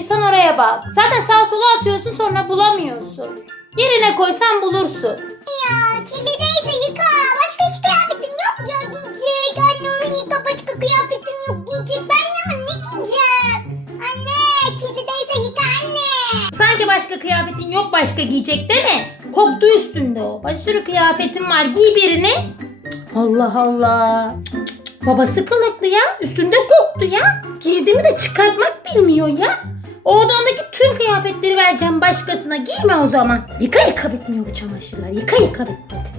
koyduysan oraya bak. Zaten sağa sola atıyorsun sonra bulamıyorsun. Yerine koysan bulursun. Ya kirlideyse yıka. Başka hiç kıyafetim yok ya giyecek. Anne onu yıka başka kıyafetim yok giyecek. Ben ya ne giyeceğim? Anne kirlideyse yıka anne. Sanki başka kıyafetin yok başka giyecek değil mi? Koktu üstünde o. Bir sürü kıyafetin var. Giy birini. Allah Allah. Babası kılıklı ya. Üstünde koktu ya. Giydi mi de çıkartmak bilmiyor ya. O odandaki tüm kıyafetleri vereceğim başkasına. Giyme o zaman. Yıka yıka bitmiyor bu çamaşırlar. Yıka yıka bitmedi.